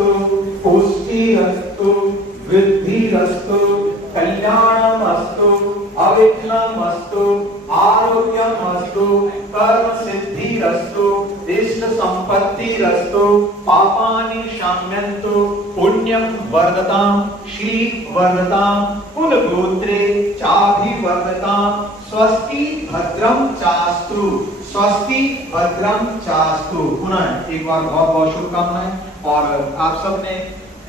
शांतिरस्तु, पुष्टिरस्तु, वृद्धिरस्तु, कल्याणमस्तु, अविघ्नमस्तु, आरोग्यमस्तु, कर्म सिद्धिरस्तु, इष्ट संपत्तिरस्तु, पापानि शाम्यन्तु, पुण्यं वर्धताम्, श्री वर्धताम्, कुलगोत्रे चाभिवर्धताम्, स्वस्ति भद्रं चास्तु, स्वस्ति भद्रम चास्तु। पुनः एक बार बहुत बहुत शुभकामनाएं। और आप सब ने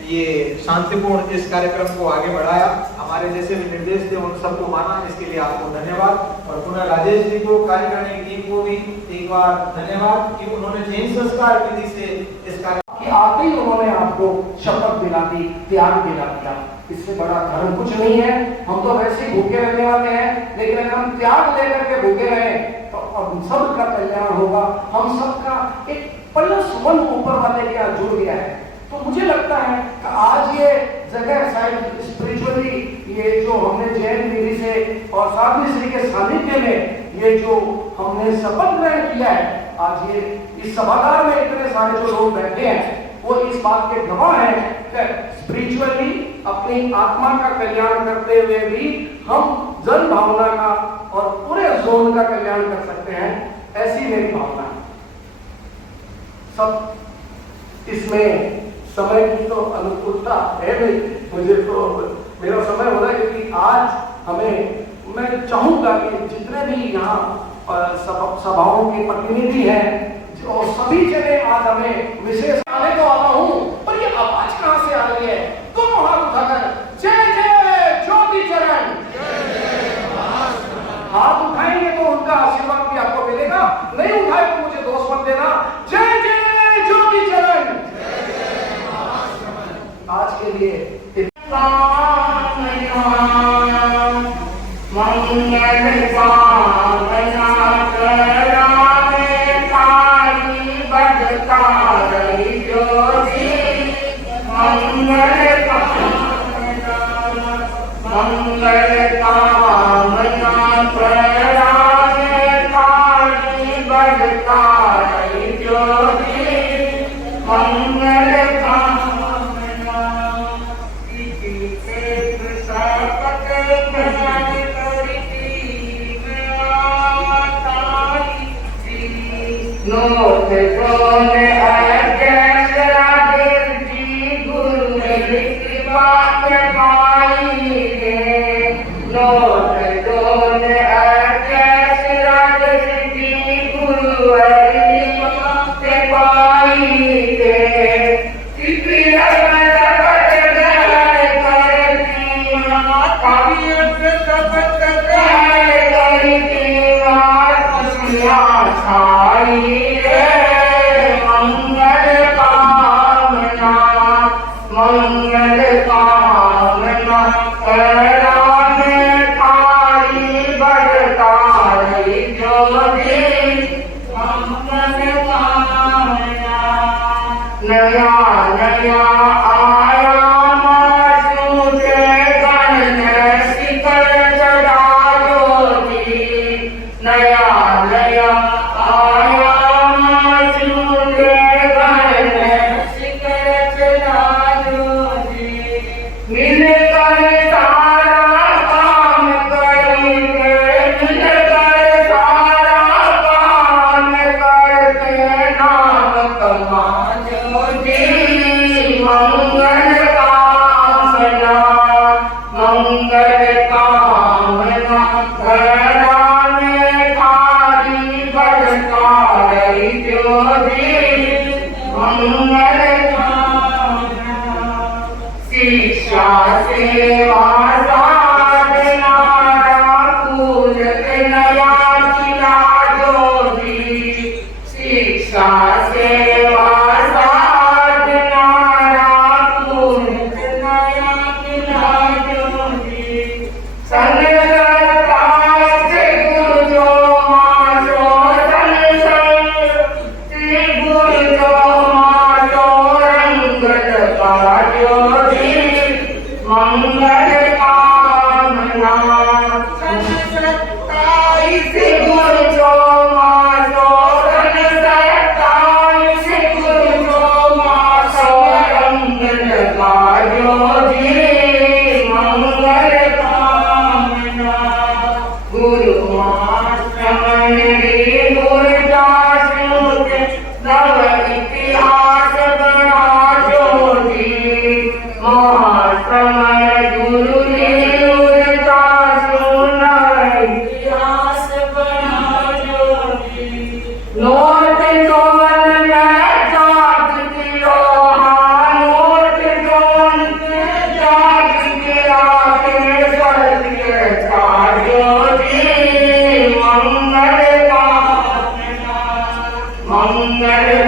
ये शांतिपूर्ण इस कार्यक्रम को आगे बढ़ाया, हमारे जैसे भी निर्देश थे उन सबको माना, इसके लिए आपको धन्यवाद। और पुनः राजेश जी को, कार्यकारिणी टीम को भी एक बार धन्यवाद कि उन्होंने जैन संस्कार विधि से इस कार्य कि आते ही उन्होंने आपको शपथ दिला दी, त्याग दिला दिया। इससे बड़ा धर्म कुछ नहीं है। हम तो वैसे ही भूखे रहने वाले हैं, लेकिन अगर हम त्याग लेकर के भूखे रहे तो हम सबका कल्याण होगा। हम सबका एक +1 ऊपर वाले के यहाँ जुड़ गया है। तो मुझे लगता है कि आज ये जगह शायद स्पिरिचुअली ये जो हमने जैन विधि से और साधु श्री के सानिध्य में ये जो हमने शपथ ग्रहण किया है, आज ये इस सभागार में इतने सारे जो लोग बैठे हैं वो इस बात के गवाह हैं कि स्पिरिचुअली अपनी आत्मा का कल्याण करते हुए भी हम जन भावना का और पूरे जोन का कल्याण कर सकते हैं। ऐसी मेरी भावना है। सब इसमें समय की तो अनुकूलता है नहीं, मुझे तो मेरा समय हो रहा है क्योंकि आज मैं चाहूंगा कि जितने भी यहाँ सभाओं के प्रतिनिधि हैं जो सभी चले आज हमें विशेष आने को आना हूं, पर ये आवाज कहां से आ रही है? दोनों हाथ उठाकर जय जय ज्योति चरण, हाथ उठाएंगे तो उनका आशीर्वाद भी आपको मिलेगा, नहीं उठाए तो मुझे दोष मत देना। जय जय ज्योति चरण। आज के लिए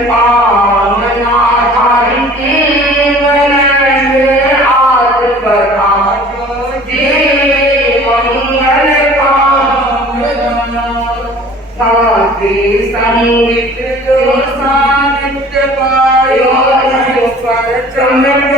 कामना हरि जीवन में आज बता जी मंगल कामना साथी संगीत जो सानिध्य पायो पर चमक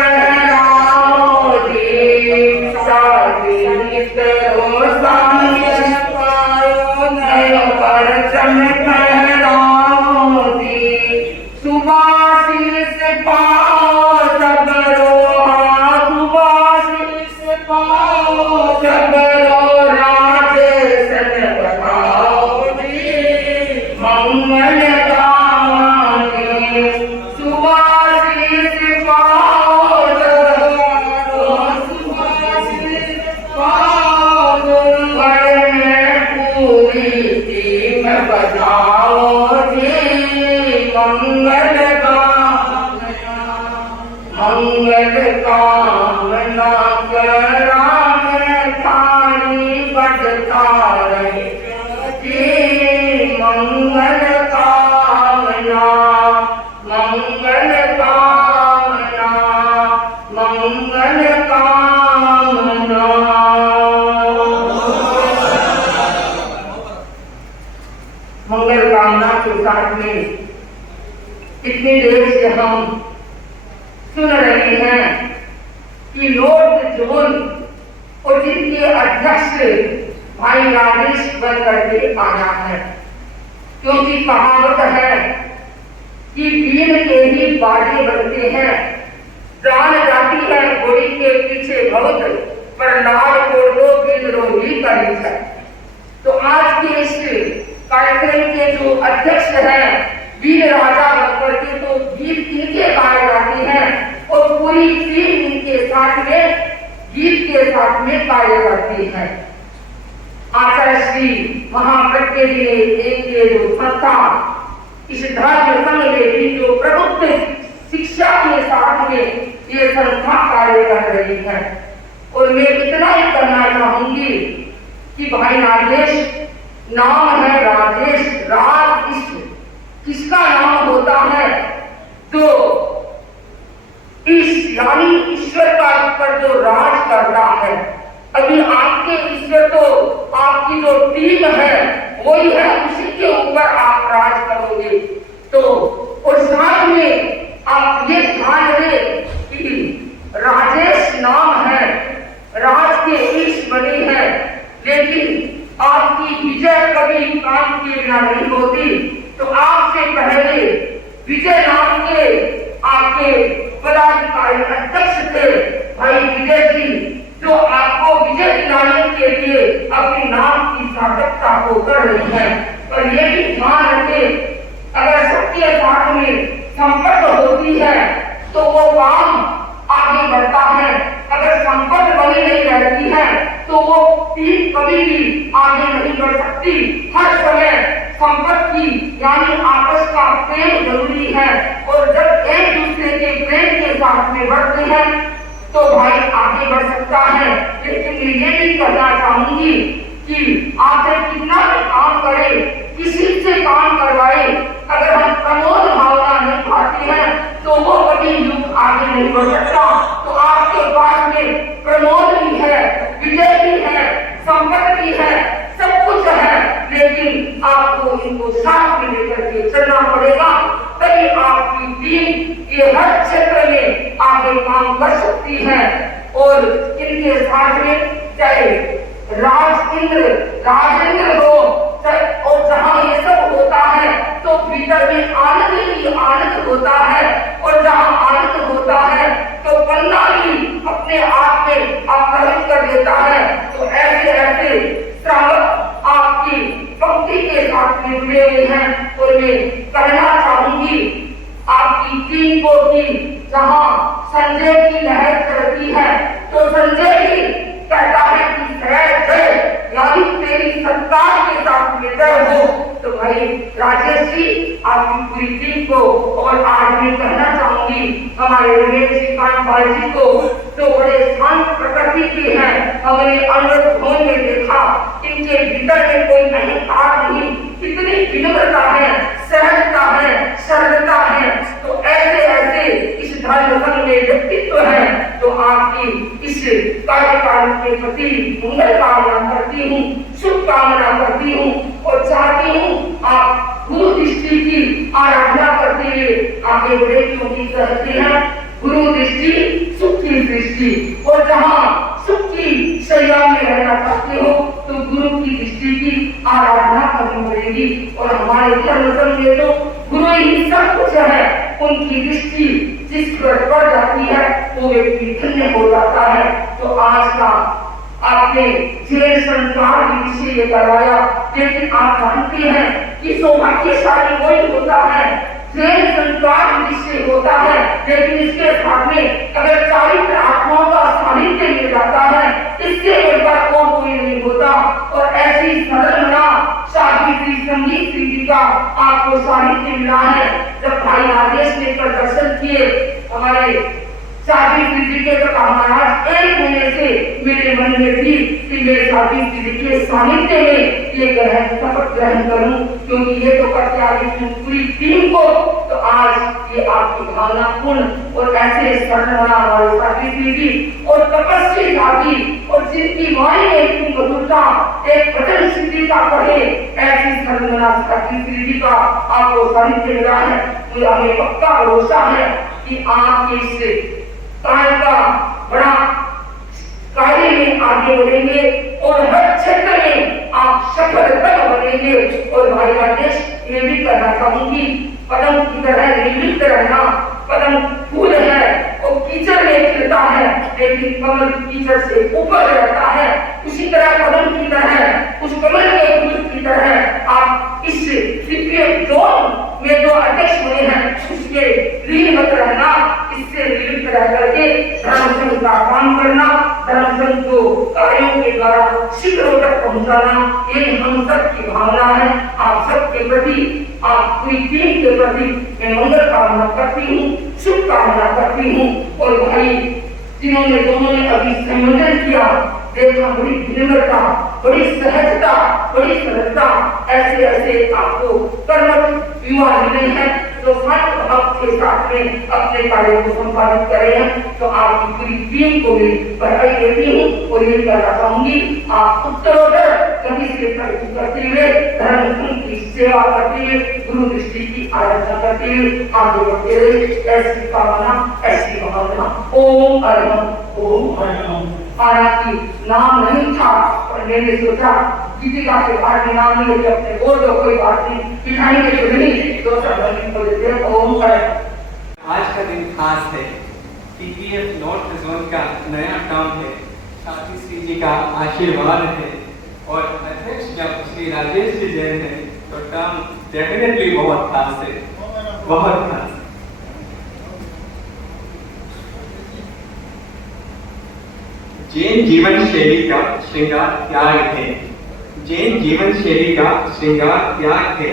मंगल कामना कराम थारी बढ़ता रहे जी मंगल कामना मंगल कामना मंगल कामना। मंगल कामना के साथ में इतनी देर से हम सुन रहे हैं कि नॉर्थ जोन और जिनके अध्यक्ष भाई राजेश बन करके आया है, क्योंकि कहावत है कि बीन के ही बाजे बनते हैं, जान जाती है घोड़ी के पीछे बहुत पर लाल को दो बिन रोही करी है। तो आज के इस कार्यक्रम के जो अध्यक्ष हैं वीर राजा बनकर के, तो गीत इनके गाए जाते हैं और पूरी टीम इनके साथ में गीत के साथ में कार्य करती है। आचार्य श्री महाप्रज्ञ जी ने एक जो संस्था इस धर्म संघ में भी जो प्रबुद्ध शिक्षा के साथ में ये संस्था कार्य कर रही है। और मैं इतना ही करना चाहूंगी कि भाई राजेश नाम है, राजेश राज किसका नाम होता है तो इस यानी ईश्वर का पर जो राज करता है। अभी आपके ईश्वर तो आपकी जो टीम है वही है, उसी के ऊपर आप राज करोगे। तो और साथ में आप ये ध्यान रहे कि राजेश नाम है, राज के ईश बने हैं, लेकिन आपकी विजय कभी काम की बिना नहीं होती। तो आपसे पहले विजय नाम के आपके पदाधिकारी अध्यक्ष थे भाई विजय जी, जो आपको विजय दिलाने के लिए अपने नाम की सार्थकता को कर रही है। और ये भी ध्यान रखें, अगर सबके साथ में संपर्क होती है तो वो काम आगे बढ़ता है, अगर संपर्क बनी नहीं रहती है तो वो टीम कभी भी आगे नहीं बढ़ सकती। हर समय संपर्क की यानी आपस का प्रेम जरूरी है, और जब एक दूसरे के प्रेम के साथ में बढ़ते हैं तो भाई आगे बढ़ सकता है। लेकिन मैं ये भी कहना चाहूंगी कि आपसे कितना भी काम करे, किसी से काम करवाए, अगर हम प्रमोद भावना नहीं पाते हैं तो वो कभी युग आगे नहीं बढ़ सकता। तो आपके पास में प्रमोद भी है, विजय भी है, संपर्क भी है, सब कुछ है, लेकिन आपको इनको साथ में लेकर के चलना पड़ेगा, तभी आपकी टीम ये हर क्षेत्र में आगे काम कर सकती है। और इनके साथ में चाहे राजेंद्र हो, और जहाँ ये सब होता है तो भीतर में आनंद ही आनंद होता है, और जहाँ आनंद होता है तो पन्ना भी अपने आप में आप्लावित कर देता है। तो ऐसे ऐसे श्रावक आपकी पंक्ति के साथ में जुड़े हुए हैं। और मैं कहना चाहूंगी आपकी टीम को कि जहाँ संजय की लहर चलती है तो संजय भी कहता है कि यानी तेरी सरकार के साथ में जय हो। तो भाई राजेश जी आपकी पूरी टीम को, और आज मैं कहना चाहूंगी हमारे रमेश जी कांतपाल जी को, जो बड़े शांत प्रकृति के हैं, हमने अमृत भवन में देखा इनके भीतर में कोई अहंकार नहीं, कितनी विनम्रता है, सहजता है, सरलता कार्यकाल के प्रति मंगल कामना करती हूँ, शुभ कामना करती हूँ और चाहती हूँ आप गुरु दृष्टि की आराधना करते हुए आगे बढ़े, क्योंकि कहते हैं गुरु दृष्टि सुख की दृष्टि, और जहाँ सुख की शैया में रहना चाहते हो तो गुरु की दृष्टि की आराधना करनी पड़ेगी। और हमारे धर्म में तो गुरु ही सब कुछ है, उनकी दृष्टि जिस पर पड़ जाती है वो व्यक्ति धन्य हो जाता है। तो आज का आपने जेल संस्कार विषय ये करवाया, लेकिन आप जानते हैं कि सौभाग्यशाली वही होता है जेल संस्कार विषय होता है, लेकिन इसके साथ में अगर चारित्र आत्माओं का साहित्य मिल जाता है, इससे बढ़कर और कोई नहीं होता। और ऐसी सरलना साहित्य संगीत जी का आपको साहित्य मिला है। जब भाई आदेश लेकर दर्शन किए हमारे सावित्री जी के, तो महाराज एक महीने से मेरे मन में थी कि मैं सावित्री जी के सानिध्य में ये शपथ ग्रहण करूं, क्योंकि ये तो करते आ रही पूरी टीम को। तो आज ये आपकी भावना पूर्ण और ऐसे स्मरणा हमारे सावित्री जी और तपस्वी दादी और जिनकी वाणी में इतनी मधुरता, एक भजन सिद्धि का पढ़े, ऐसी स्मरणा सावित्री जी का आपको सानिध्य मिला है। मुझे हमें पक्का भरोसा है कि आपके इससे कार्य का बड़ा कार्य में आगे बढ़ेंगे और हर क्षेत्र में आप सफलता बनेंगे। और भाई राजेश ये भी कहना चाहूंगी, पदम की तरह निर्मित रहना, पदम फूल है और कीचड़ में खिलता है, लेकिन कमल कीचड़ से ऊपर रहता है। उसी तरह पदम की तरह, उस कमल के फूल की तरह आप इस सीक्रेट जोन में जो अध्यक्ष हुए हैं उसके लीन मत रहना, इससे लीन रह करके धर्म संघ का काम करना, धर्म संघ को कार्यों के द्वारा शिखरों तक पहुंचाना, ये हम सब की भावना है। आप सबके प्रति, आप पूरी टीम के प्रति मैं मंगल कामना करती हूँ, शुभ कामना करती हूँ। और भाई जिन्होंने दोनों ने अभी संयोजन किया, देखा बड़ी विनम्रता, बड़ी सहजता, बड़ी सरलता, ऐसे ऐसे आपको कर्मठ युवा मिले हैं जो सत्य भाव के साथ में अपने कार्य को संपादित कर रहे हैं। तो आपकी पूरी टीम को भी बधाई देती हूँ और ये कहना चाहूंगी, आप उत्तरोत्तर कभी से प्रगति करते हुए, धर्म संघ की सेवा करते हुए, गुरु दृष्टि की आराधना करते हुए आगे बढ़ते रहे, ऐसी कामना, ऐसी भावना। ओम अर्हम, ओम अर्हम। महाराज की नाम नहीं था और मैंने सोचा दीपिका के बाद में नाम नहीं लेके अपने बोल दो, कोई बात नहीं, बिठाएंगे तो नहीं, तो सब बोल देते हैं। ओम अर्हम। आज का दिन खास है, टीपीएफ नॉर्थ जोन का नया काम है, साथी श्री जी का आशीर्वाद है और अध्यक्ष जब श्री राजेश जी जैन है तो काम डेफिनेटली बहुत खास है, बहुत खास। जैन जीवन शैली का श्रृंगार त्याग है, जैन जीवन शैली का श्रृंगार त्याग है।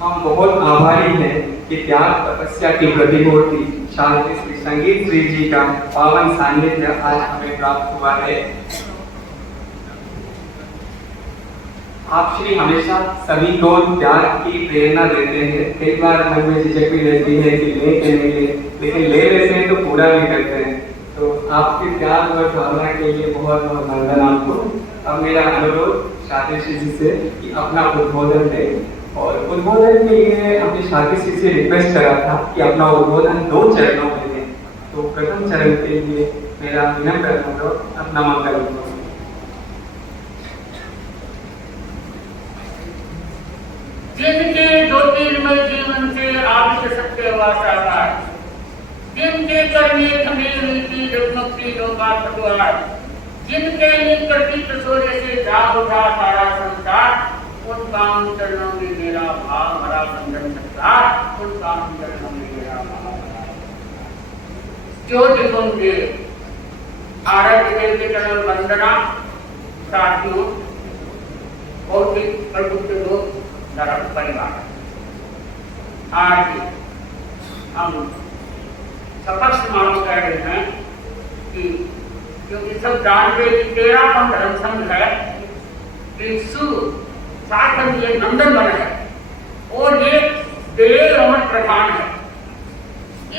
हम बहुत आभारी हैं कि त्याग तपस्या की प्रतिमूर्ति शांति श्री संगीत श्री जी का पावन सानिध्य आज हमें प्राप्त हुआ है। आप श्री हमेशा सभी को त्याग की प्रेरणा देते हैं। कई बार मन में झिझक भी रहती है कि ले के नहीं ले, लेकिन ले लेते हैं तो पूरा भी करते हैं। तो आपके त्याग और भावना के लिए बहुत बहुत वंदन आपको। अब मेरा अनुरोध शादी श्री जी से कि अपना उद्बोधन दें, और उद्बोधन के लिए अपनी शादी श्री से रिक्वेस्ट करा था कि अपना उद्बोधन 2 चरणों में दें। तो प्रथम चरण के लिए मेरा विनम्र अनुरोध, अपना मंगल उद्बोधन। जिनके ज्योतिर्मय जीवन से आदित्य सत्य वासाकार, जिनके कर्मे खमेर नीति जगमगती लोकात द्वार, जिनके निकटित सूर्य से जाग उठा सारा संसार, उन काम चरणों में मेरा भाव भरा बंधन सत्कार, उन काम चरणों में मेरा भाव भरा ज्योति कुंज आराध्य देव के चरण वंदना। साथियों, भौतिक प्रबुद्ध लोग, धर्म परिवार, आज हम शपथ मानो कह रहे हैं कि क्योंकि सब जानते कि 13वां धर्म संघ है, शासन ये नंदन वन है और ये देव रमन प्रधान है।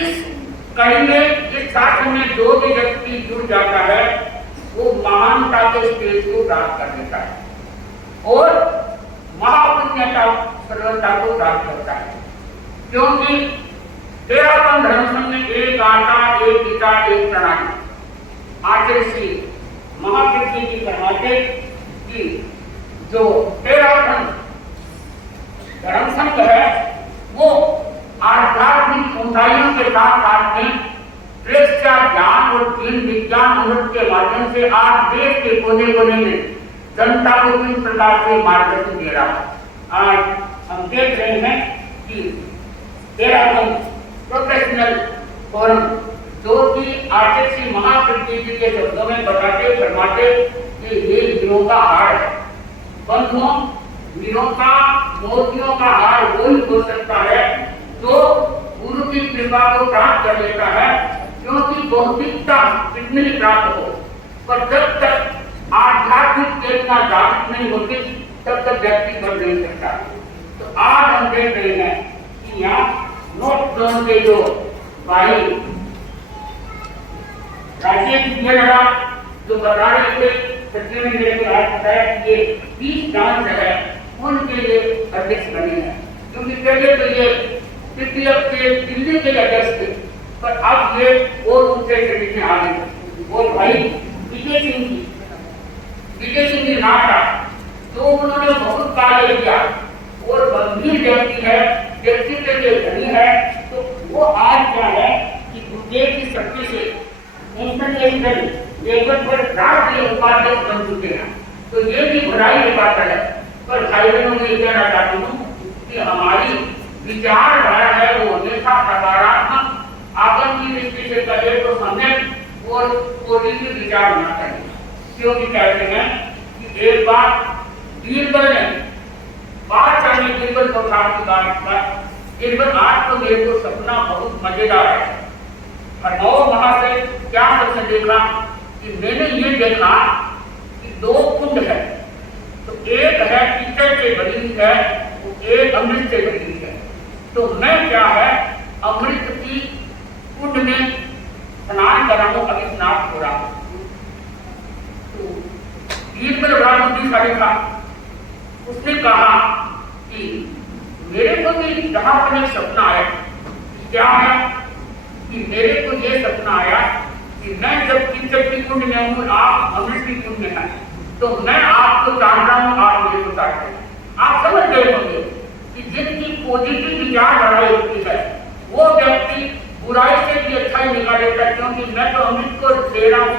इस कड़ी में, इस शासन में जो भी व्यक्ति जुड़ जाता है वो महानता के स्टेज को प्राप्त कर लेता है और महापुण्यता सर्वता को प्राप्त करता है। क्योंकि तेरापन धर्म संघ में एक आत्मा, एक पिता, एक प्रणाली। आचार्य श्री महापृथ्वी जी फरमाते कि जो तेरापन धर्म संघ है वो आध्यात्मिक ऊंचाइयों के साथ साथ में श्रेष्ठ ज्ञान और तीन विज्ञान अमृत के माध्यम से आज देश के कोने कोने में जनता को किस प्रकार से मार्गदर्शन दे रहा है। आज हम देख रहे हैं कि तेरापन प्रोफेशनल फोरम जो कि आचार्य श्री महापृथ्वी जी के शब्दों में बताते फरमाते कि ये हीरों का हार है। बंधुओं, हीरों का मोतियों का हार वही हो सकता है जो गुरु की कृपा को प्राप्त कर लेता है, क्योंकि भौतिकता कितनी प्राप्त हो पर जब तक आध्यात्मिक चेतना जागृत नहीं होती तब तक व्यक्ति बन नहीं सकता। तो आज हम देख रहे हैं कि यहाँ नोट जोन के जो भाई राजेश लड़ा जो बता रहे थे सचिव ने मेरे को आज बताया कि ये 20 डांस है उनके लिए अध्यक्ष बने हैं। क्योंकि पहले तो ये पीपीएफ के दिल्ली के अध्यक्ष थे पर अब ये और ऊंचे श्रेणी में आ गए। और भाई विजय सिंह जी नाटा जो उन्होंने बहुत कार्य किया और गंभीर व्यक्ति है, व्यक्तित्व के धनी है, तो वो आज क्या है कि गुरुदेव की शक्ति से इंटरनेशनल लेवल पर राष्ट्रीय उपाध्यक्ष बन चुके हैं। तो ये भी बधाई की बात है। पर भाई बहनों में ये कहना चाहती हूँ कि हमारी विचारधारा है वो हमेशा सकारात्मक आगम की दृष्टि से करे तो सम्यक और पॉजिटिव विचार होना चाहिए। क्योंकि कहते हैं कि एक बार बीरबल ने बात करने बीरबल को की बात बीरबल आज तो मेरे को सपना बहुत मजेदार है। हरनौर महाशय क्या सबने देखा कि मैंने ये देखा कि 2 कुंड है, तो एक है कीचड़ से बनी हुई है, एक अमृत से बनी हुई है। तो मैं क्या है अमृत की कुंड में स्नान कर रहा हूँ, अभी स्नान हो रहा हूँ। तो बीरबल बड़ा बुद्धिशाली था, उसने कहा कि मेरे को भी जहां पर एक सपना आया, क्या है कि मेरे को ये सपना आया कि मैं जब कीचड़ की कुंड में हूँ, आप अमृत की कुंड में हैं, तो मैं आपको चाहता हूँ, आप मेरे को चाहते हैं। आप समझ गए होंगे कि जिनकी पॉजिटिव विचारधारा होती है वो व्यक्ति बुराई से भी अच्छा ही निकाल लेता है, क्योंकि मैं तो अमृत को दे रहा हूँ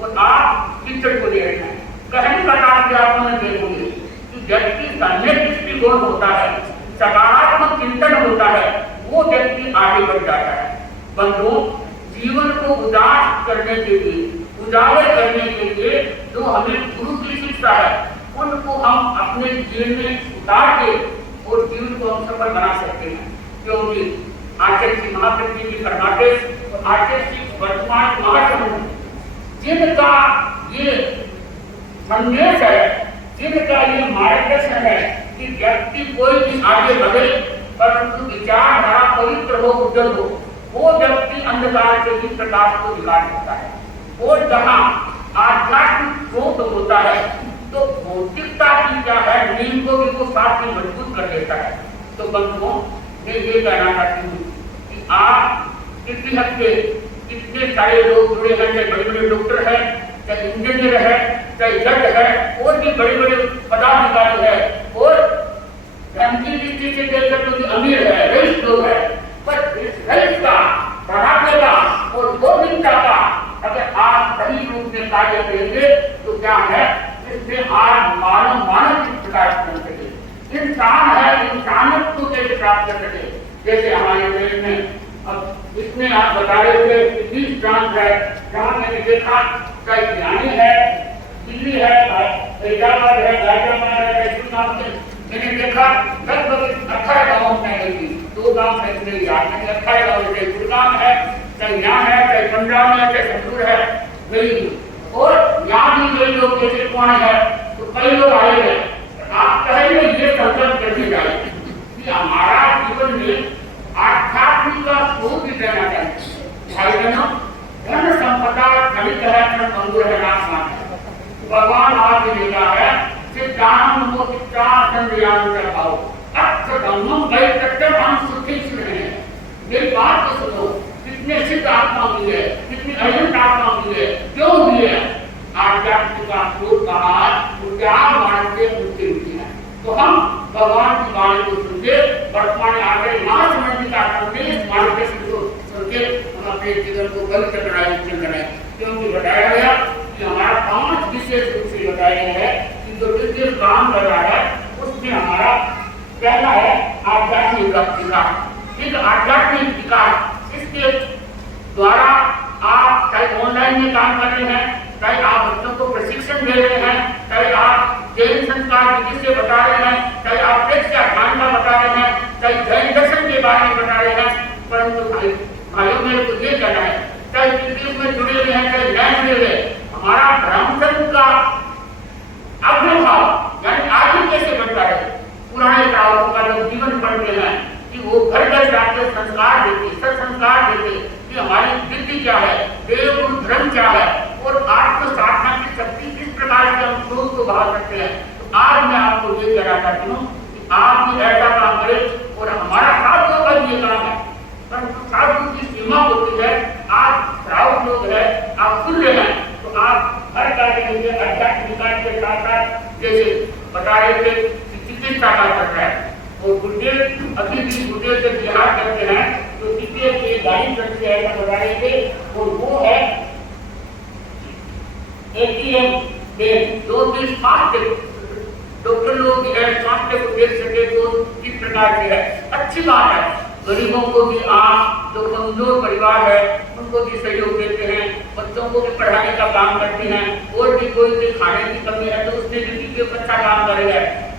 और आप कीचड़ को दे रहे हैं। कहने का नाम आप में देखोगे कि व्यक्ति का दृष्टिकोण होता है, सकारात्मक चिंतन होता है, वो व्यक्ति आगे बढ़ जाता है। बंधुओं, जीवन को उजागर करने के लिए जो हमें गुरु की शिक्षा है उनको हम अपने जीवन में उतार के और जीवन को हम सफल बना सकते हैं। क्योंकि आचार्य श्री महापृथ्वी जी फरमाते और आचार्य श्री वर्तमान महासमुद्र जिनका ये संदेश है, जिनका ये मार्गदर्शन है कि व्यक्ति कोई भी आगे बढ़े परंतु विचारधारा पवित्र हो, उज्जवल हो, वो व्यक्ति अंधकार से भी प्रकाश को दिखा सकता है। और जहाँ आध्यात्मिक शोध होता है तो भौतिकता की क्या है नींव को भी वो साथ में मजबूत कर देता है। तो बंधुओं, मैं ये कहना चाहती हूँ कि आप इतनी हद से इतने सारे लोग जुड़े हैं, चाहे बड़े बड़े डॉक्टर है, चाहे इंजीनियर है, चाहे जज है, और भी बड़े बड़े पदाधिकारी है, और दृष्टि से देख सकते हो अमीर है, रईस लोग है, पर इस रईस का, बढ़ाने का और गोविंदा का अगर आप सही रूप में कार्य करेंगे तो क्या है इसमें आज मानव किस प्रकार बन सके, इंसान है, इंसानियत को कैसे प्राप्त कर सके। जैसे हमारे देश में अब इसमें आप बता रहे थे 20 ब्रांच है, जहाँ मैंने देखा कई ज्ञानी है, दिल्ली है, हैदराबाद है, गाजियाबाद है, मैंने देखा लगभग 18 गाँव में गई, 2 गाँव में मेरी याद नहीं, 18 गाँव से गुड़गांव है, चाहे यहाँ है, चाहे पंजाब में, चाहे संतूर है, गई। और यहाँ भी कई लोग जैसे कौन है तो कई लोग आए हैं। आप पहले ये संकल्प करके जाए कि हमारा जीवन में आध्यात्मिक का स्वरूप भी देना चाहिए। भाई बहनों, धन संपदा खनिज है, अंगूर है, नाश है। भगवान आज लिखा है सिद्धांत मोचिता संध्यान का भाव अक्ष धम्मम भय तत्व हम सुखी सुन रहे हैं। मेरी बात तो सुनो, कितने सिद्ध आत्मा हुई है, कितनी अनंत आत्मा हुई है, क्यों हुई है? आध्यात्मिक का श्लोक कहा त्याग मार्ग से मुक्ति हुई है। तो हम भगवान की वाणी को सुनते वर्तमान आगे मार्ग समझने का करते मार्ग के सुनते हम अपने जीवन को बंद करना है। क्योंकि बताया गया कि हमारा 5 विशेष रूप से बताया गया है कि जो विशेष काम कर रहा है उसमें हमारा पहला है आध्यात्मिक विकास। इस आध्यात्मिक विकास इसके द्वारा आप चाहे ऑनलाइन में काम कर रहे हैं, चाहे आप बच्चों को प्रशिक्षण दे रहे हैं, चाहे आप जैन संस्कार विधि से बता रहे हैं, चाहे आप प्रेक्षा ध्यान का बता रहे हैं, चाहे जैन दर्शन के बारे में बता रहे हैं, परंतु भाइयों मेरे को ये कहना है चाहे पीपीएफ में जुड़े हुए हैं चाहे नहीं जुड़े हुए, हमारा धर्मचंद का अग्रभाव यानी आगे कैसे बनता है। पुराने कालों का जो जीवन पढ़ते हैं कि वो घर घर जाकर संस्कार देते, सत्संस्कार देते कि हमारी वृत्ति क्या है, देव धर्म क्या है और आत्म साधना की शक्ति किस प्रकार से हम क्रोध को बहा सकते हैं। तो आज मैं आपको ये कहना चाहती हूँ कि आप भी ऐसा काम करें और हमारा साधुओं का ये काम है, परंतु साधु की सीमा होती है। आप श्रावक लोग हैं, आप सुन रहे हैं तो आप हर कार्य में आध्यात्मिक विकास के साथ साथ जैसे बता रहे थे चिकित्सा का करता है और गुरुदेव अभी भी गुरुदेव से बिहार करते हैं तो सीपीएफ की गाड़ी करते हैं ऐसा बता रहे थे और वो है एटीएम में 2-3 स्वास्थ्य डॉक्टर लोग स्वास्थ्य को देख सके तो किस प्रकार से है। अच्छी बात है, गरीबों को भी आप जो कमजोर परिवार है उनको भी सहयोग देते हैं, बच्चों को भी पढ़ाने का काम करते हैं और भी कोई भी खाने की कमी है तो उसने भी अच्छा काम करेगा।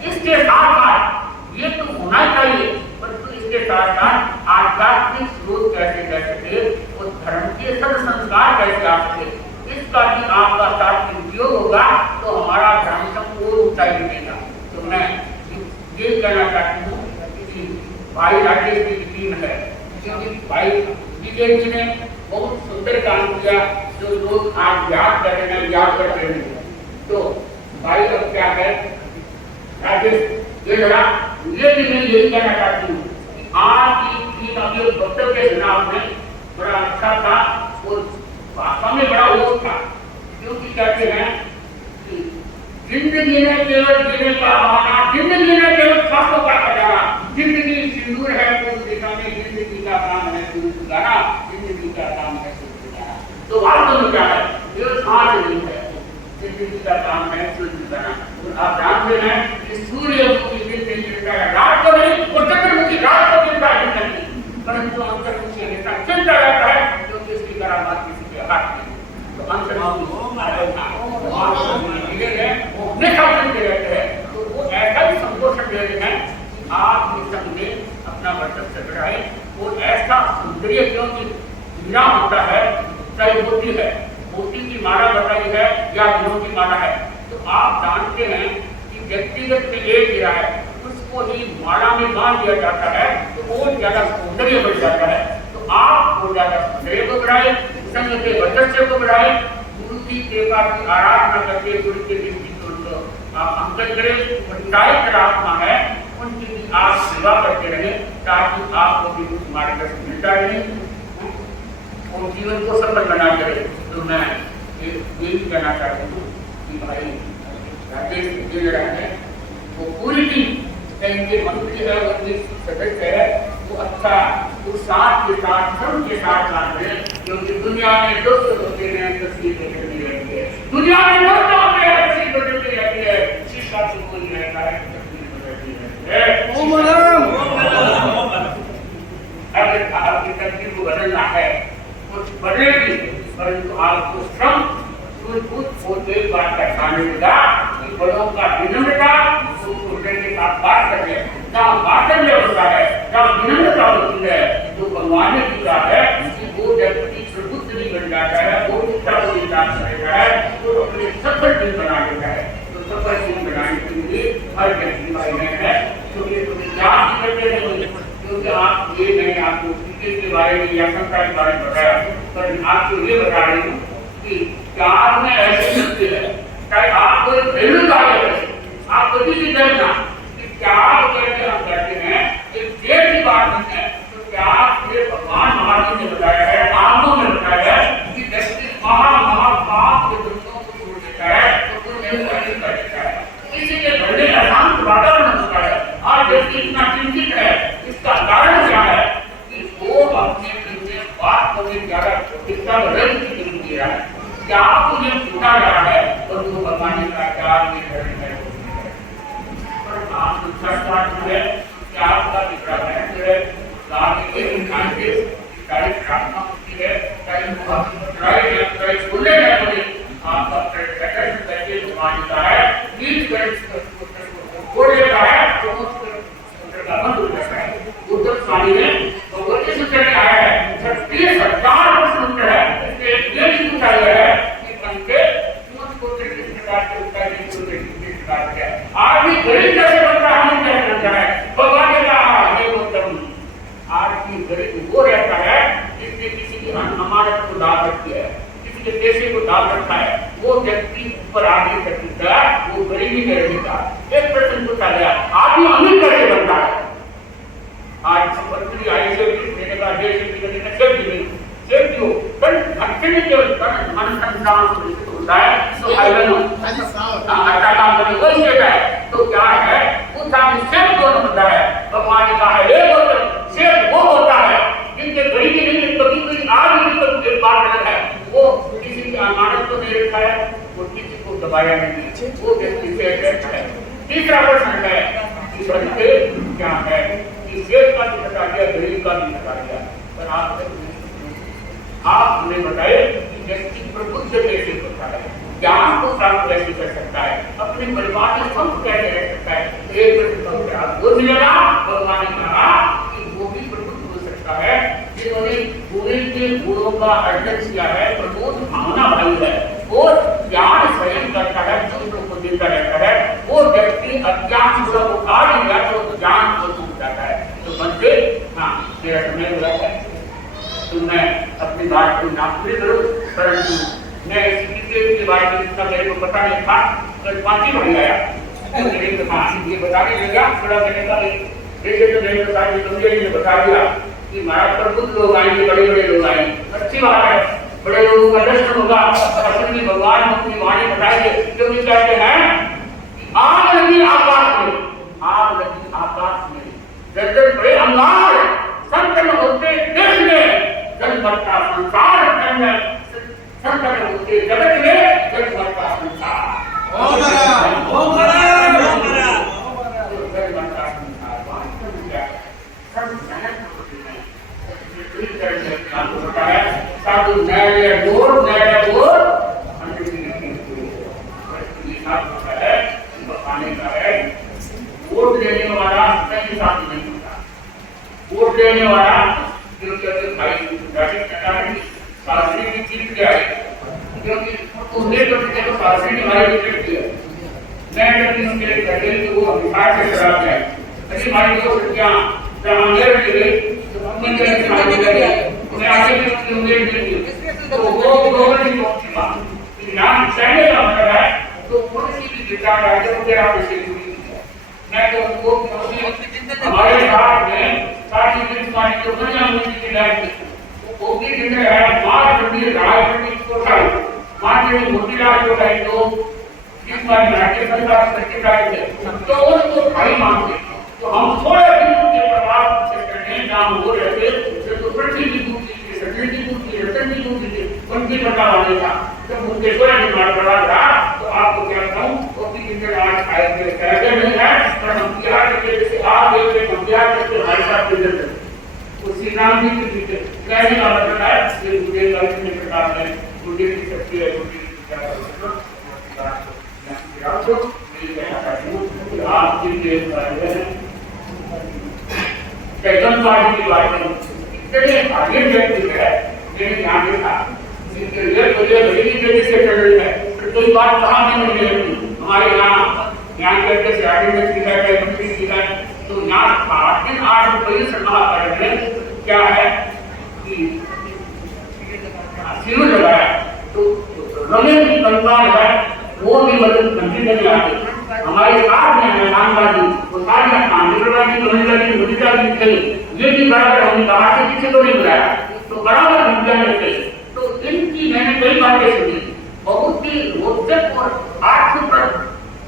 इसके साथ साथ ये तो होना चाहिए, परंतु इसके साथ साथ आध्यात्मिक स्रोत कैसे कर सके और धर्म के संस्कार कैसे आ सके, इसका भी आपका साथ उपयोग होगा तो हमारा धर्म सब और ऊंचाई मिलेगा। तो मैं ये कहना चाहती हूँ कि भाई राजेश की टीम है, क्योंकि भाई विजय जी ने बहुत सुंदर काम किया जो लोग आज याद कर रहे हैं, याद करते हैं। तो भाई अब क्या है राजेश ये जरा ये भी मैं यही कहना चाहती हूँ कि आज की टीम अभी वक्तव्य के चुनाव में बड़ा अच्छा था और भाषा में बड़ा वो था, क्योंकि कहते हैं कि जिंदगी ने केवल जीने का बहाना, जिंदगी ने केवल फांसों का खजाना, जिंदगी सिंदूर है फूल दिशा में, जिंदगी का काम है फूल दिखाना, जिंदगी का काम है फूल दिखाना। तो वास्तव में क्या है, ये सांस नहीं है, जिंदगी का काम है फूल दिखाना। आप जानते हैं कि सूर्यमुखी दिन में गिरता है, रात को नहीं, और चंद्रमुखी रात को गिरता है नहीं, परंतु अंतर्मुखी हमेशा चलता रहता है क्योंकि इसकी करामात किसी के हाथ में। तो अंतर्मुखी रहते हैं तो वो ऐसा ही संपोषण दे रहे हैं कि आप इस संग में अपना वर्चस्व बढ़ाए और ऐसा सुंदरीय क्योंकि हीरा होता है चाहे मोती है, मोती की माला बताई है या हीरों की माला है, तो आप जानते हैं कि व्यक्तिगत में एक हीरा है उसको ही माला में बांध दिया जाता है तो और ज्यादा सौंदर्य बढ़ जाता है। तो आप और ज्यादा सौंदर्य को बढ़ाए, संग के वर्चस्व को बढ़ाए, गुरु की कृपा की आराधना करके गुरु के दृष्टिकोण को आप अंकन करें, पंचायत आत्मा है उनकी भी आप सेवा करते रहे ताकि आपको भी कुछ मार्गदर्शन मिलता रहे और जीवन को सफल बना करे। तो मैं यही कहना चाहती हूँ कि भाई राजेश जी है वो पूरी टीम के मंत्री है, उनके सदस्य है, वो अच्छा उत्साह के साथ श्रम के साथ काम करें, क्योंकि दुनिया में दोस्त होते हैं तस्वीर बदलती रहती है, दुनिया में दोस्त होते हैं तस्वीर बदलती रहती है, शिक्षा से कोई रहता है तस्वीर बदलती रहती है। अगर आपकी तस्वीर को बदलना है कुछ बदलेगी, परंतु आपको श्रम कुछ होते बात का खाने मिला कि बड़ों का विनम्रता छोटे के साथ बात करके जहाँ वात्सल्य होता है, जहाँ विनम्रता होती है, तो भगवान ने लिखा है कि वो व्यक्ति प्रबुद्ध नहीं बन जाता है, वो इच्छा को विचार करेगा है, वो अपने सफल दिन बना लेता है। तो सफल दिन बनाने के लिए हर व्यक्ति का है क्योंकि याद करते नहीं, क्योंकि आप ये नहीं आपको टीके के बारे में या संस्था के बारे में बताया, पर आपको ये बता रही हूँ कि कार में ऐसे मिलते हैं चाहे आप कोई घरेलू कार्य करें, आप कभी भी डरना कि त्याग करके हम करते हैं, एक देर की बात नहीं है। तो त्याग के भगवान महावीर ने बताया है, आत्मा ने बताया है कि व्यक्ति महापाप के दुखों को छोड़ देता है तो पुण्य अर्जित कर देता है। किसी के घर में अशांत वातावरण होता है, आज व्यक्ति इतना चिंतित है, इसका कारण क्या है कि वो अपने बात को भी ज्यादा इसका रंग की जरूरत दिया है, क्या आपको ये छूटा रहा है और वो भगवान का त्याग नहीं करना है। पर आप संस्कार है क्या आपका विचार है जो लाभ के इंसान के सारी प्रार्थना होती है, चाहे खुले न खुले आपका प्रकट करके भगवान का है बीच छोड़ देता है तो उसका बंद हो जाता है। उद्धव स्वामी ने भगवती सूत्र में आया है 37,000 वर्ष उत्तर है, इसलिए ये भी पूछा गया है कि बनके मुझको किस प्रकार से उत्तर की किस प्रकार से आज भी गरीब कैसे बनता हम क्या करता है। भगवान ने कहा हे गौतम, आज भी गरीब वो रहता है जिसने किसी की अमानत को दान रखी है, किसी के पैसे को दान रखा है, वो व्यक्ति ऊपर आगे कर देता है, वो गरीबी कर देता है। एक प्रश्न पूछा गया आदमी अमीर कैसे बनता है। आज संपत्ति आई से मैंने कहा देश की गति में सेफ नहीं सेफ क्यों पर एक्चुअली केवल मन संसार को विकसित होता है तो आई नो अच्छा काम करने को सेफ है तो क्या है उस आदमी सेफ कौन होता है। भगवान ने कहा है वो सेफ वो होता है जिनके गरीबी नहीं कभी कोई आज भी एक बात अलग है, वो किसी की अमानत को नहीं रखा है, वो किसी को दबाया नहीं, वो व्यक्ति सेफ रहता है। तीसरा प्रश्न है कि बनते क्या है कि सेठ का भी बता दिया, गरीब का भी बता दिया, पर आप हमें बताए कि व्यक्ति प्रबुद्ध कैसे होता है, ज्ञान को प्राप्त कैसे कर सकता है, अपने परिवार में संत कैसे रह सकता है। एक प्रश्न आप वो मिलेगा। भगवान ने कहा कि वो भी प्रबुद्ध हो सकता है जिन्होंने गुरु के गुणों का अर्जन किया है, प्रबोध भावना भाई है, वो ज्ञान स्वयं करता है, दूसरों को देता रहता है, वो व्यक्ति अज्ञान गुणों को काट लिया तो ज्ञान को छूट जाता है। तो बनते हाँ मेरा समय हो रहा है तो मैं अपनी बात को नापी करूँ, परंतु मैं इसके बारे में इतना मेरे को पता नहीं था, तो पांची बन गया मेरे को ये बताने लगा थोड़ा मैंने कहा देखिए तो मेरे को सारी समझे ने बता दिया कि महाराज प्रबुद्ध लोग आएंगे, बड़े बड़े लोग आएंगे, अच्छी बात है, बड़े लोगों का दर्शन होगा, अपनी भगवान अपनी वाणी बताएंगे क्योंकि कहते हैं आग लगी आकाश में, आग लगी आकाश में, जल बड़े अंगार संकट होते देश में, जल भरता संसार संकट होते जगत में, जल भरता संसार साधु न्याय बोल बताने का है। वोट देने वाला कहीं साथ नहीं होता, वोट देने वाला जो कहते भाई शास्त्री की जीत क्या है क्योंकि उसने तो शास्त्री ने भाई विकेट दिया, मैं कहती हूँ मेरे कहते हैं कि वो विकास से खराब है ऐसी हमारी दो सत्या जब अंग्रेज के लिए मैं आगे भी उम्मीद नहीं थी तो वो गवर्नमेंट की बात यहाँ सहने का मतलब है तो थोड़ी सी भी विचार आए तो मुझे आप इसे मैं तो उनको हमारे साथ में सारी दिन हमारी जो दुनिया में की लाइफ वो भी जिंदगी है मार मंदिर राजनीति को था मार के मोतीलाल जो है जो इस बार राज्य सरकार सेक्रेटरी थे तो उनको भाई मानते तो हम थोड़े दिन के प्रभाव से करने काम हो रहे थे तो पृथ्वी की दूसरी सेक्रेटरी की दूसरी रतन की दूसरी उनकी प्रकार वाले था जब उनके थोड़ा निर्माण करा था तो आपको क्या बताऊं वो भी जिंदगी आज शायद कहते नहीं है पर हम बिहार के जैसे आप देख हम बिहार के हमारे साथ गुजर तो श्री राम जी के पीछे कहने का मतलब है कि मुझे कभी प्रकार में मुझे की शक्ति है आप कैसन पार्टी की बात करूं इतने आगे व्यक्ति है मैंने यहाँ देखा इनके लिए तो ये बड़ी तेजी से चल रही है फिर कोई बात कहाँ नहीं मिलने लगती हमारे यहाँ करके से आगे में सीखा है मंत्री सीखा तो यहाँ 8 दिन 8 रुपये सरकार कर रहे क्या है कि सिर लगाया तो रमेश की कंकाल है वो भी मतलब कंसिडर आते हमारे साथ में मेहमानबाजी वो सारी कांग्रेसवादी कम्युनिटी मुद्दा थे ये भी बराबर हमने कहा कि किसी को नहीं बुलाया तो बराबर मुद्दा लेते तो इनकी मैंने कई बातें सुनी बहुत ही रोचक और आत्मप्रद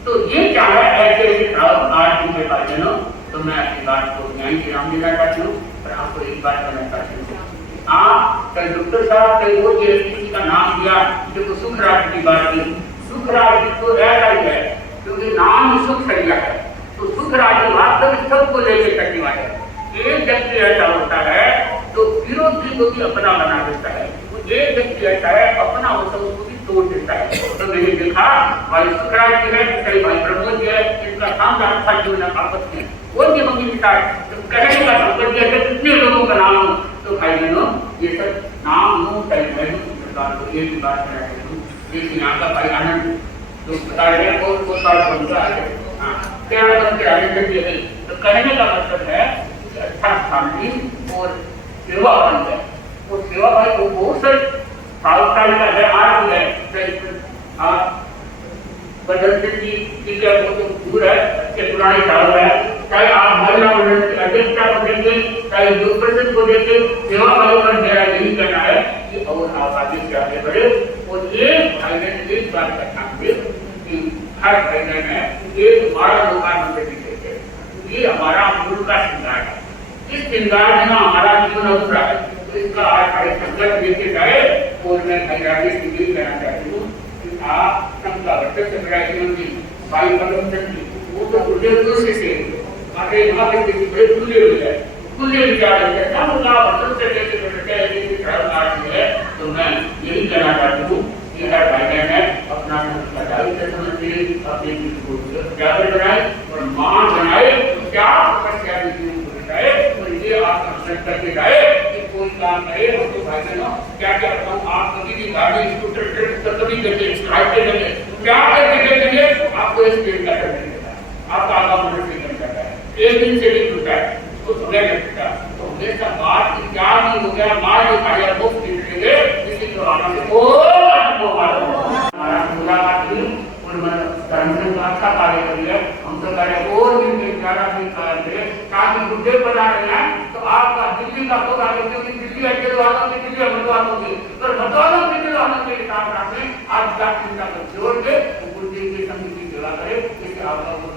तो ये क्या है ऐसे आज के भाइयों तो मैं अपनी बात को यहीं विराम देना चाहती हूँ और आपको एक बात करना चाहती हूँ आप कल डॉक्टर साहब कई वो किसी का नाम दिया जो सुखराज की बात की सुखराज तो ऐसा ही है क्योंकि नाम सुख सरिया है तो सुखराज वास्तविक सबको लेकर करने वाले एक व्यक्ति ऐसा होता है तो विरोधी को भी अपना बना देता है एक व्यक्ति ऐसा है अपना होता है उसको भी तोड़ देता है तो मैंने देखा भाई सुखराज जी है कई भाई प्रमोद जी है इनका खानदान था जीवन आपस में वो भी मम्मी पिता कहने का संपर्क है कितने लोगों का नाम हो तो भाई बहनों ये सब नाम हो कई सरकार को एक ही बात करा रही हूँ एक यहाँ का भाई आनंद जो बता रहे हैं और वो साल बनता है क्या बन के आगे करके है तो कहने का मतलब है अच्छा शांति और सेवा बन जाए वो सेवा भाई वो बहुत से साल का है आज भी है बदलते की क्या तो दूर है के पुराने साल है चाहे आप महिला मंडल की अध्यक्षता को देंगे चाहे युग परिषद को देंगे सेवा भाई पर मेरा यही कहना है कि और आप आगे से आगे बढ़े और एक भाई ने एक बात करना है कि हर भाई में एक हमारा लोकान मंदिर दिखेंगे ये हमारा मूल का श्रृंगार है इस श्रृंगार में हमारा जीवन अधूरा है तो इसका आज हमारे संकल्प लेके जाए और मैं भाई राजेश की यही कहना चाहती हूँ कि आप सबका वर्षक से मेरा जीवन की भाई पदम वो तो खुले से आगे वहाँ पे बड़े खुले हो जाए खुले विचार है सबका वर्षक से लेके है तो मैं यही कहना चाहती हूँ कि हर भाई बहन है अपना अपने जागृत बनाए और मान बनाए क्या तपस्या बनाए और ये आप करके जाए कि कोई काम करे तो भाई बहनों क्या क्या बताऊँ आप कभी भी गाड़ी स्कूटर कभी करके खाते लगे क्या करके देंगे आपको इस पेड़ का करने देता है आपका आगा मदद नहीं कर जाता है एक दिन से भी टूटा है तो सुबह लगता तो हमेशा बात की क्या नहीं हो गया मार जो खाया वो देंगे इसी को आना से हमारा मुलाकात हुई और मैं धर्म का अच्छा कार्य करिए हम तो कार्य और दिन के 11 दिन कार्य ताकि बुढ़े बना रहे हैं तो आपका दिल्ली का होगा क्योंकि दिल्ली अकेले वालों की दिल्ली अमरवाद होगी तो मतवालों की दिल्ली वालों के साथ रखें आप जात चिंता को छोड़ के बुद्धि की समिति की सेवा करें इससे आपका वो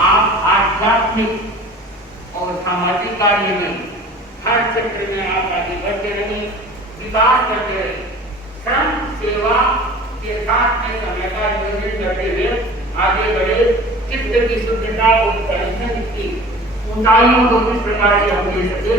आप आध्यात्मिक और सामाजिक कार्य में हर क्षेत्र में आप आगे बढ़ते रहें विकास करते रहें श्रम सेवा के साथ में समय का नियोजन करते हुए आगे बढ़े चित्त की शुद्धता और परिश्रम की ऊंचाइयों को किस प्रकार से हम ले सके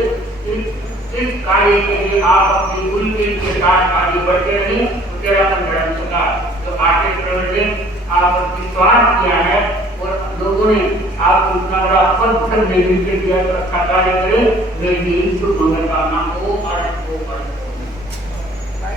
इस कार्य के लिए आप अपनी उल्लेख के साथ आगे बढ़ते रहें उत्तराखंड धर्म सभा जो आगे प्रवर्तन आप विश्वास किया है और लोगों ने आपको इतना बड़ा पद देने के लिए अच्छा कार्य करे मेरी शुभ मंगल कामना हो और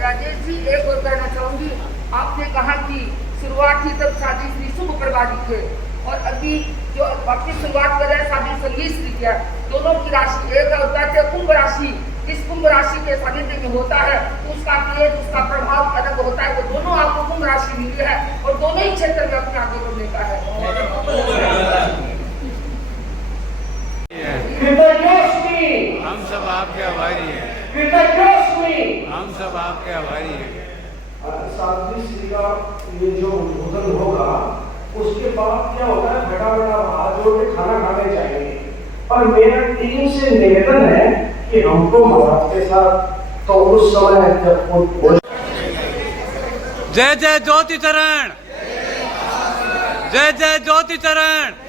राजेश जी एक और कहना चाहूंगी आपने कहा कि शुरुआत ही तब शादी श्री शुभ प्रभावी थे और अभी जो आपकी शुरुआत कर रहे हैं शादी संगीत श्री किया दोनों की राशि एक होता है कुंभ राशि इस कुंभ राशि के सानिध्य में होता है उसका तेज उसका प्रभाव अलग होता है तो दोनों आपको कुंभ राशि मिली है और दोनों ही क्षेत्र में अपने आगे बढ़ने का है हम सब आपके आभारी हैं हम सब आपके आभारी हैं साध्वी श्री का ये जो उद्बोधन होगा उसके बाद क्या होता है फटाफट आप हाथ जोड़ के खाना खाने चाहिए और मेरा टीम से निवेदन है कि हमको महाराज के साथ तो उस समय जब जय जय ज्योति चरण जय जय ज्योति चरण